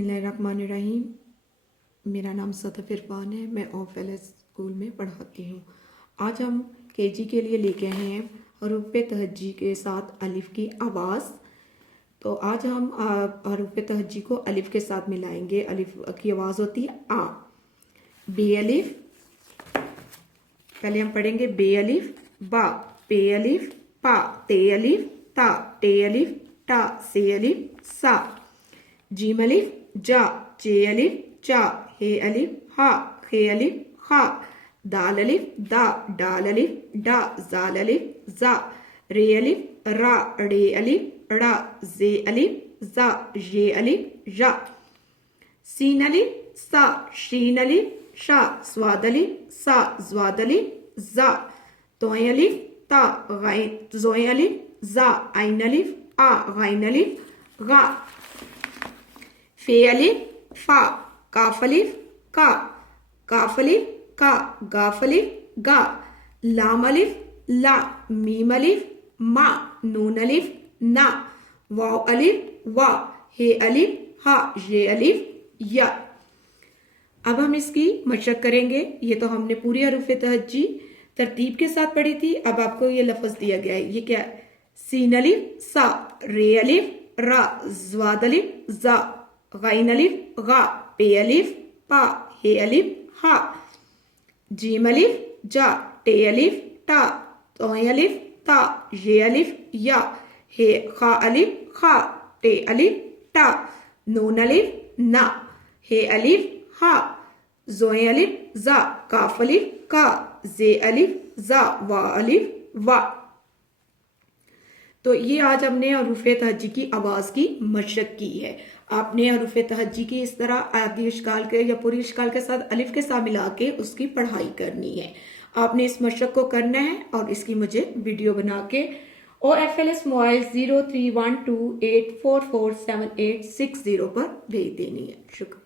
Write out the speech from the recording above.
बिस्मिल्लाहिर्रहमानिर्रहीम। मेरा नाम सदफ इरफान है। मैं ऑफ-एल-एस स्कूल में पढ़ाती हूँ। आज हम केजी के लिए लेके आए हैं हरूफ तहज्जी के साथ अलिफ की आवाज़। तो आज हम हरूफ तहज्जी को अलिफ के साथ मिलाएंगे। अलिफ की आवाज़ होती है आ। बे अलिफ, पहले हम पढ़ेंगे बे अलिफ बा, पे अलिफ पा, ते अलिफ ता, टे अलिफ टा, से अलिफ सा, जीम अलिफ जा, चे अलिफ चा, हे अलिफ हा, खे अलिफ खा, दाल अलिफ दा, डाल अलिफ डा, जाल अलिफ जा, रे अलिफ रा, रे अलिफ ड़ा, जे अलिफ जा, ये अलिफ जा, सीन अलिफ सा, शीन अलिफ शा, स्वाद अलिफ सा, ज्वाद अलिफ जा, तोय अलिफ ता, जोय अलिफ जा, आइन अलिफ आ, गाइन अलिफ गा, फे अलिफ फा, काफ अलिफ का, काफ अलिफ का, गाफ अलिफ गा, लाम अलिफ ला, मीम अलिफ मा, नून अलिफ ना, वाव अलिफ वा, हे अलिफ हा, ये अलिफ या। अब हम इसकी मशक करेंगे। ये तो हमने पूरी हरूफ तहज्जी तरतीब के साथ पढ़ी थी। अब आपको ये लफ्ज दिया गया है। ये क्या है? सीन अलिफ सा, रे अलिफ रा, ज्वाद अलिफ जा, गाइन अलिफ गा, पे अलिफ पा, हे अलिफ हा, जीम अलिफ जा, टे अलिफ टा, तोय अलिफ ता, ये अलिफ या, हे खा अलिफ खा, टे अलिफ टा, नून अलिफ ना, हे अलिफ हा, जोय अलिफ जा, काफ अलिफ का, जे अलिफ जा, वा अलिफ वा। तो ये आज हमने हरूफ तहज्जी की आवाज़ की मशक की है। आपने हरूफ तहज्जी की इस तरह आधी इश्काल के या पूरी इश्काल के साथ अलिफ के साथ मिला के उसकी पढ़ाई करनी है। आपने इस मशक को करना है और इसकी मुझे वीडियो बना के OFLS मोबाइल 0312844780 पर भेज देनी है। शुक्रिया।